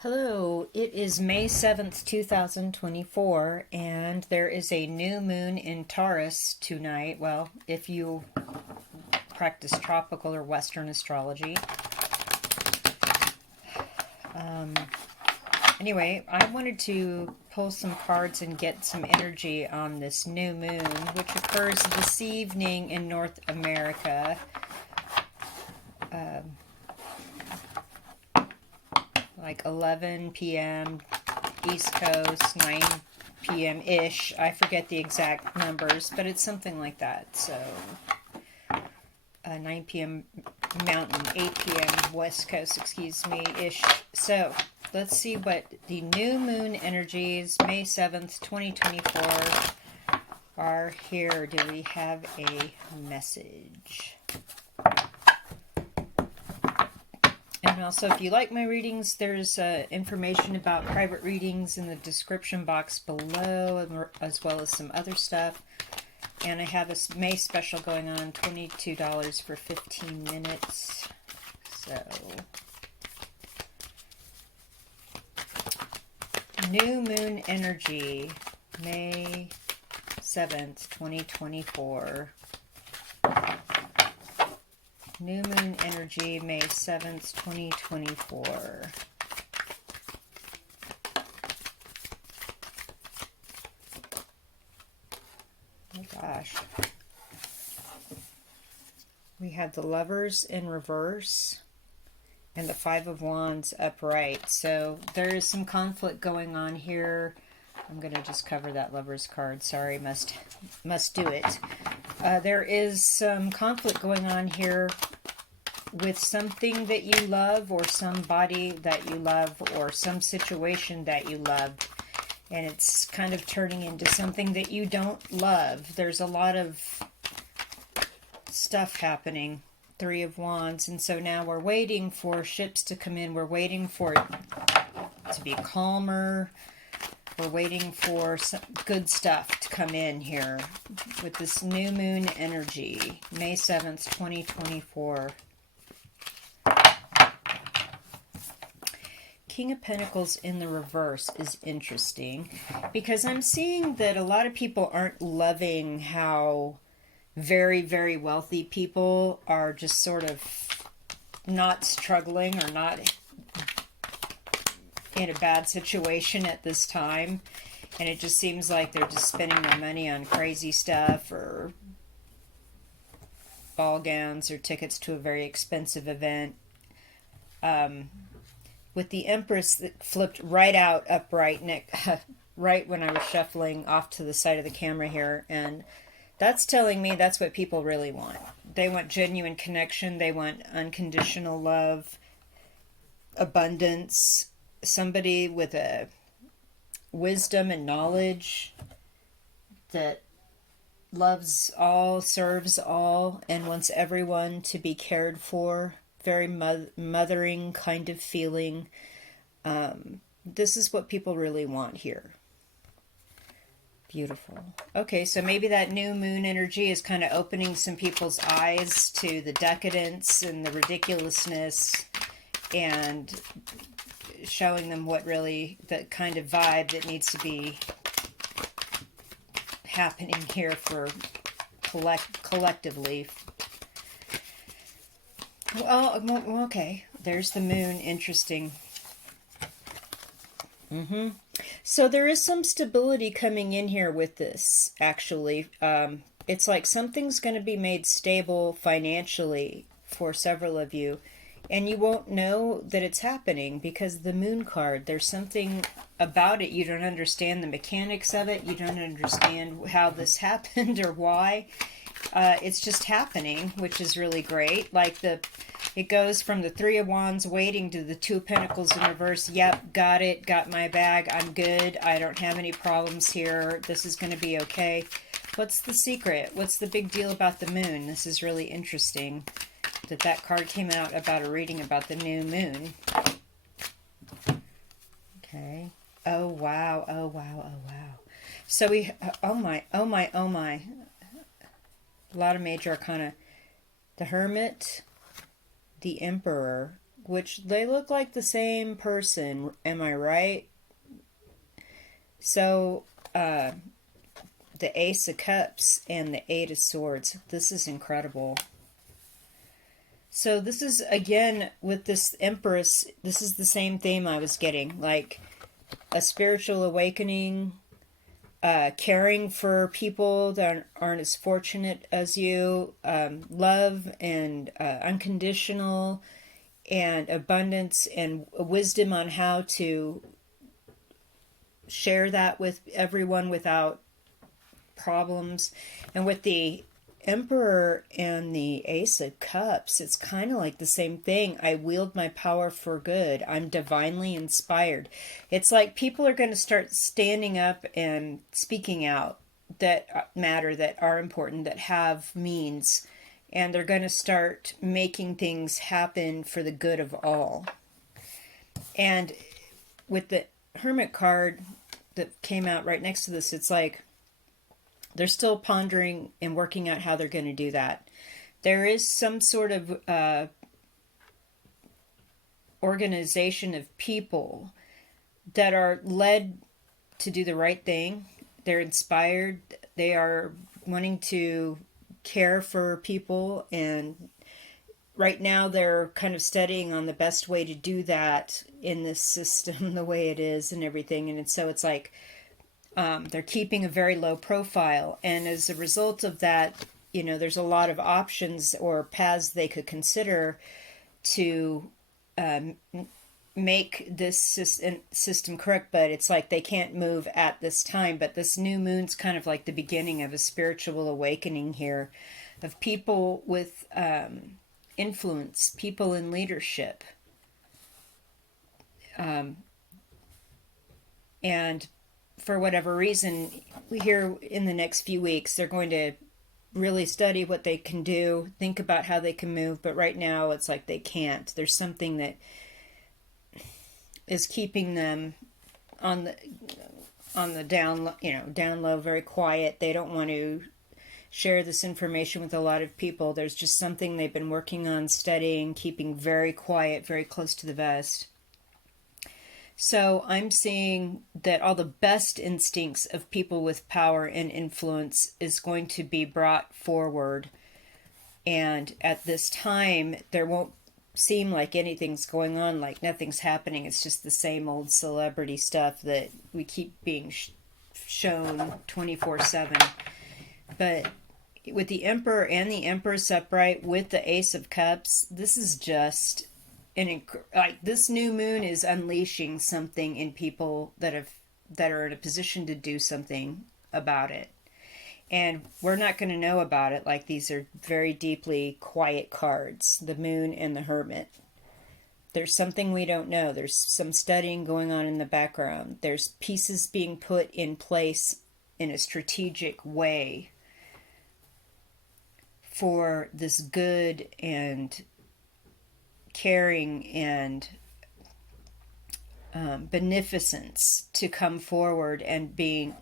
Hello, it is May 7th, 2024, and there is a new moon in Taurus tonight. Well, if you practice tropical or Western astrology. Anyway, I wanted to pull some cards and get some energy on this new moon, which occurs this evening in North America. Like 11 p.m. East Coast, 9 p.m. ish. I forget the exact numbers, but it's something like that. So 9 p.m. Mountain, 8 p.m. West Coast, excuse me, ish. So let's see what the new moon energies, May 7th, 2024, are here. Do we have a message? And also, if you like my readings, there's information about private readings in the description box below, as well as some other stuff. And I have a May special going on, $22 for 15 minutes. So, new moon energy, May 7th, 2024. New moon energy, May 7th, 2024. Oh gosh. We have the Lovers in reverse and the Five of Wands upright. So there is some conflict going on here. I'm going to just cover that Lovers card. Sorry, must do it. There is some conflict going on here with something that you love, or somebody that you love, or some situation that you love, and it's kind of turning into something that you don't love. There's a lot of stuff happening. Three of Wands, and so now we're waiting for ships to come in. We're waiting for it to be calmer. We're waiting for some good stuff to come in here with this new moon energy, May 7th, 2024. King of Pentacles in the reverse is interesting because I'm seeing that a lot of people aren't loving how very, very wealthy people are just sort of not struggling or not in a bad situation at this time, and it just seems like they're just spending their money on crazy stuff or ball gowns or tickets to a very expensive event. With the Empress that flipped right out upright, right when I was shuffling off to the side of the camera here, and that's telling me that's what people really want. They want genuine connection. They want unconditional love, abundance, somebody with a wisdom and knowledge that loves all, serves all, and wants everyone to be cared for. Very mothering kind of feeling. This is what people really want here. Beautiful. Okay, so maybe that new moon energy is kind of opening some people's eyes to the decadence and the ridiculousness, and showing them what really, the kind of vibe that needs to be happening here for collectively. Well, okay. There's the moon. Interesting. So there is some stability coming in here with this, actually. It's like something's going to be made stable financially for several of you. And you won't know that it's happening because the moon card, there's something about it. You don't understand the mechanics of it. You don't understand how this happened or why. It's just happening, which is really great. Like it goes from the Three of Wands waiting to the Two of Pentacles in reverse. Yep, got it, got my bag, I'm good, I don't have any problems here, this is going to be okay. What's the secret? What's the big deal about the moon? This is really interesting that card came out about a reading about the new moon. Okay. Oh, wow, oh, wow, oh, wow. So we, oh my, oh my, oh my. A lot of major arcana. The Hermit, the Emperor, which they look like the same person. Am I right? So, the Ace of Cups and the Eight of Swords. This is incredible. So this is, again, with this Empress, this is the same theme I was getting. Like a spiritual awakening, caring for people that aren't as fortunate as you, love and unconditional and abundance and wisdom on how to share that with everyone without problems. And with the Emperor and the Ace of Cups, it's kind of like the same thing. I wield my power for good. I'm divinely inspired. It's like people are going to start standing up and speaking out that matter, that are important, that have means, and they're going to start making things happen for the good of all. And with the Hermit card that came out right next to this, it's like they're still pondering and working out how they're going to do that. There is some sort of organization of people that are led to do the right thing. They're inspired. They are wanting to care for people. And right now they're kind of studying on the best way to do that in this system, the way it is and everything. And so it's like, they're keeping a very low profile, and as a result of that, there's a lot of options or paths they could consider to make this system correct, but it's like they can't move at this time. But this new moon's kind of like the beginning of a spiritual awakening here of people with influence, people in leadership. And for whatever reason, here in the next few weeks, they're going to really study what they can do, think about how they can move. But right now, it's like they can't. There's something that is keeping them on the down low, very quiet. They don't want to share this information with a lot of people. There's just something they've been working on, studying, keeping very quiet, very close to the vest. So I'm seeing that all the best instincts of people with power and influence is going to be brought forward. And at this time, there won't seem like anything's going on, like nothing's happening. It's just the same old celebrity stuff that we keep being shown 24/7. But with the Emperor and the Empress upright with the Ace of Cups, this is just like this new moon is unleashing something in people that are in a position to do something about it. And we're not going to know about it. Like, these are very deeply quiet cards, the Moon and the Hermit. There's something we don't know. There's some studying going on in the background. There's pieces being put in place in a strategic way for this good and caring and beneficence to come forward and be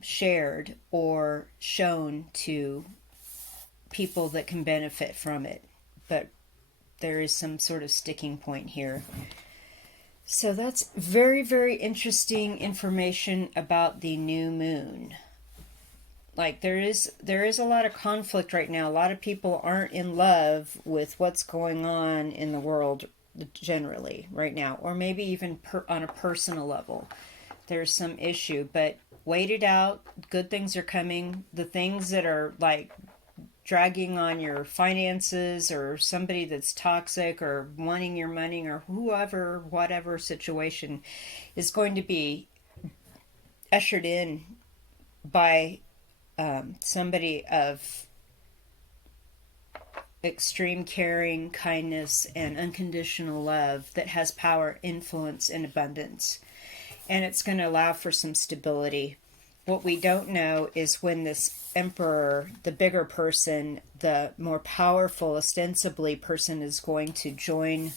shared or shown to people that can benefit from it. But there is some sort of sticking point here. So that's very, very interesting information about the new moon. Like, there is a lot of conflict right now. A lot of people aren't in love with what's going on in the world generally right now, or maybe even on a personal level. There's some issue, but wait it out. Good things are coming. The things that are like dragging on your finances, or somebody that's toxic or wanting your money, or whatever situation, is going to be ushered in by somebody of extreme caring, kindness, and unconditional love that has power, influence, and abundance. And it's going to allow for some stability. What we don't know is when this Emperor, the bigger person, the more powerful, ostensibly person, is going to join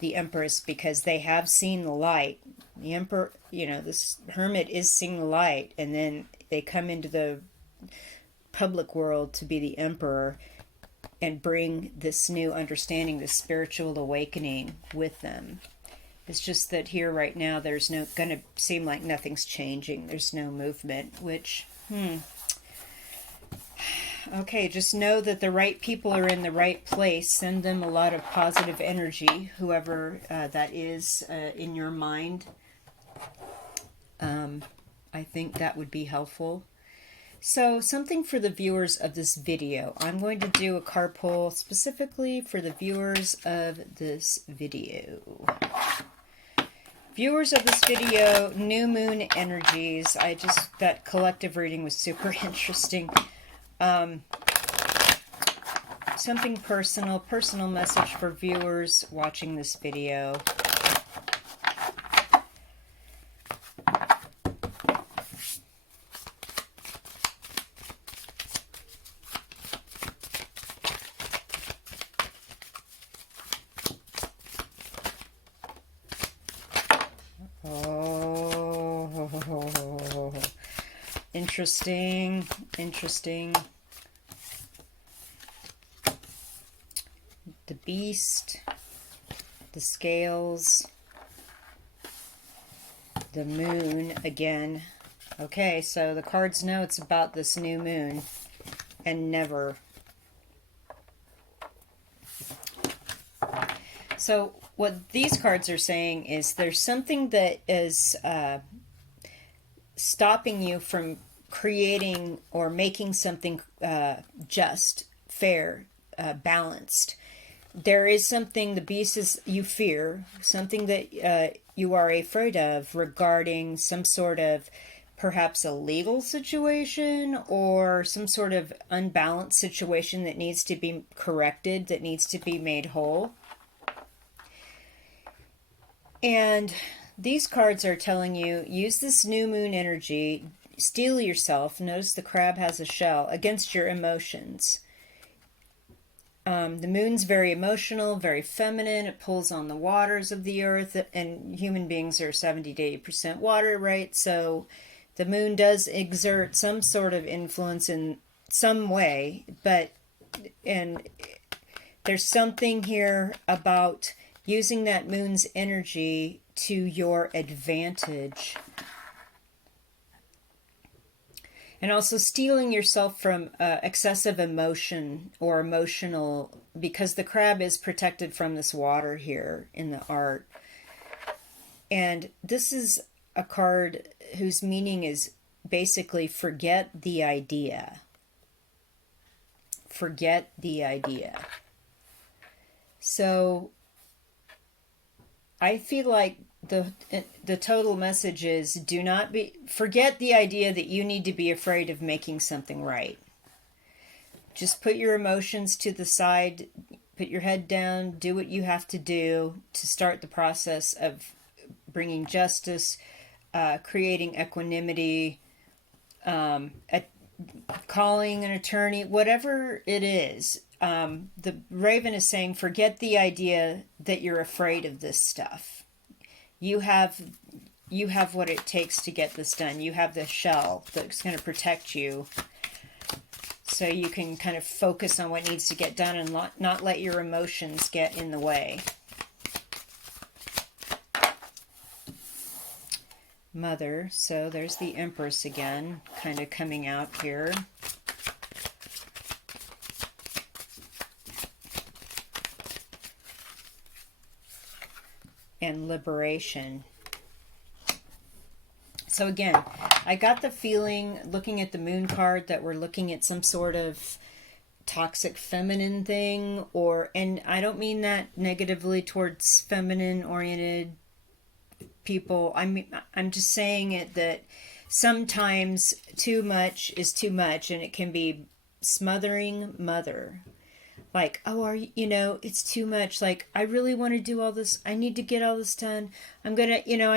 the Empress, because they have seen the light. The Emperor, this Hermit is seeing the light, and then they come into the public world to be the Emperor. and bring this new understanding, this spiritual awakening with them. It's just that here right now there's no going to seem like nothing's changing. There's no movement, which okay, just know that the right people are in the right place. Send them a lot of positive energy, whoever that is in your mind. I think that would be helpful. So, something for the viewers of this video. I'm going to do a card pull specifically for the viewers of this video. Viewers of this video, new moon energies. That collective reading was super interesting. Something personal message for viewers watching this video. Oh, interesting. The beast, the scales, the moon again. Okay, so the cards know it's about this new moon and never. So what these cards are saying is there's something that is stopping you from creating or making something just, fair, balanced. There is something, the beast is, you fear, something that you are afraid of regarding some sort of perhaps a legal situation or some sort of unbalanced situation that needs to be corrected, that needs to be made whole. And these cards are telling you, use this new moon energy, steel yourself, notice the crab has a shell, against your emotions. The moon's very emotional, very feminine. It pulls on the waters of the earth, and human beings are 70 to 80% water, right? So the moon does exert some sort of influence in some way, and there's something here about using that moon's energy to your advantage. And also stealing yourself from excessive emotion or emotional, because the crab is protected from this water here in the art. And this is a card whose meaning is basically forget the idea. Forget the idea. So I feel like the total message is forget the idea that you need to be afraid of making something right. Just put your emotions to the side, put your head down, do what you have to do to start the process of bringing justice, creating equanimity, calling an attorney, whatever it is. The Raven is saying, forget the idea that you're afraid of this stuff. You have what it takes to get this done. You have the shell that's going to protect you, so you can kind of focus on what needs to get done and not let your emotions get in the way. Mother, so there's the Empress again, kind of coming out here. And liberation. So again, I got the feeling, looking at the moon card, that we're looking at some sort of toxic feminine thing, and I don't mean that negatively towards feminine oriented people. I'm just saying it that sometimes too much is too much, and it can be smothering mother. Like, oh, it's too much. Like, I really want to do all this. I need to get all this done. I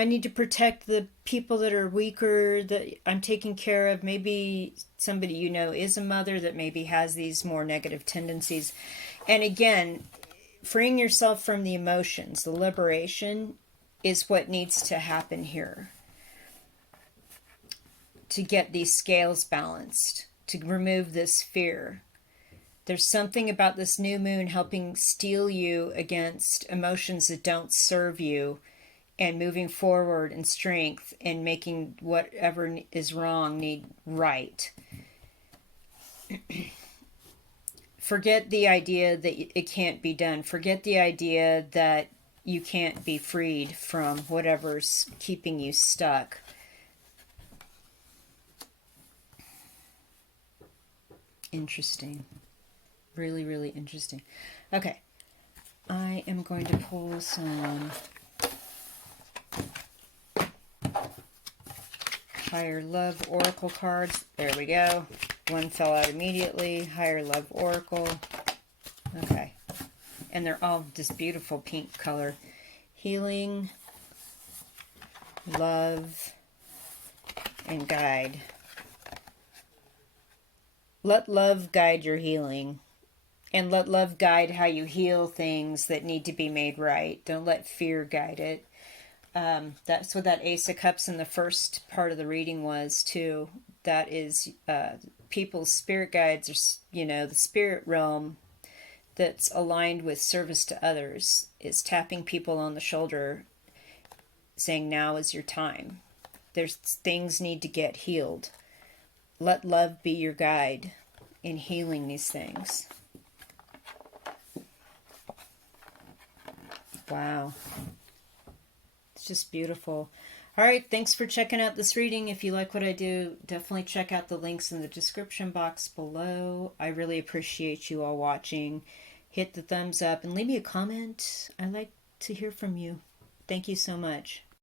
need to protect the people that are weaker, that I'm taking care of. Maybe somebody is a mother that maybe has these more negative tendencies. And again, freeing yourself from the emotions, the liberation is what needs to happen here to get these scales balanced, to remove this fear. There's something about this new moon helping steel you against emotions that don't serve you and moving forward in strength and making whatever is wrong need right. Forget the idea that it can't be done. Forget the idea that you can't be freed from whatever's keeping you stuck. Interesting. Really, really interesting. Okay. I am going to pull some Higher Love Oracle cards. There we go. One fell out immediately. Higher Love Oracle. Okay. And they're all this beautiful pink color. Healing, love, and guide. Let love guide your healing. And let love guide how you heal things that need to be made right. Don't let fear guide it. That's what that Ace of Cups in the first part of the reading was, too. That is people's spirit guides, or, the spirit realm that's aligned with service to others is tapping people on the shoulder saying, now is your time. There's things need to get healed. Let love be your guide in healing these things. Wow. It's just beautiful. All right, thanks for checking out this reading. If you like what I do, definitely check out the links in the description box below. I really appreciate you all watching. Hit the thumbs up and leave me a comment. I like to hear from you. Thank you so much.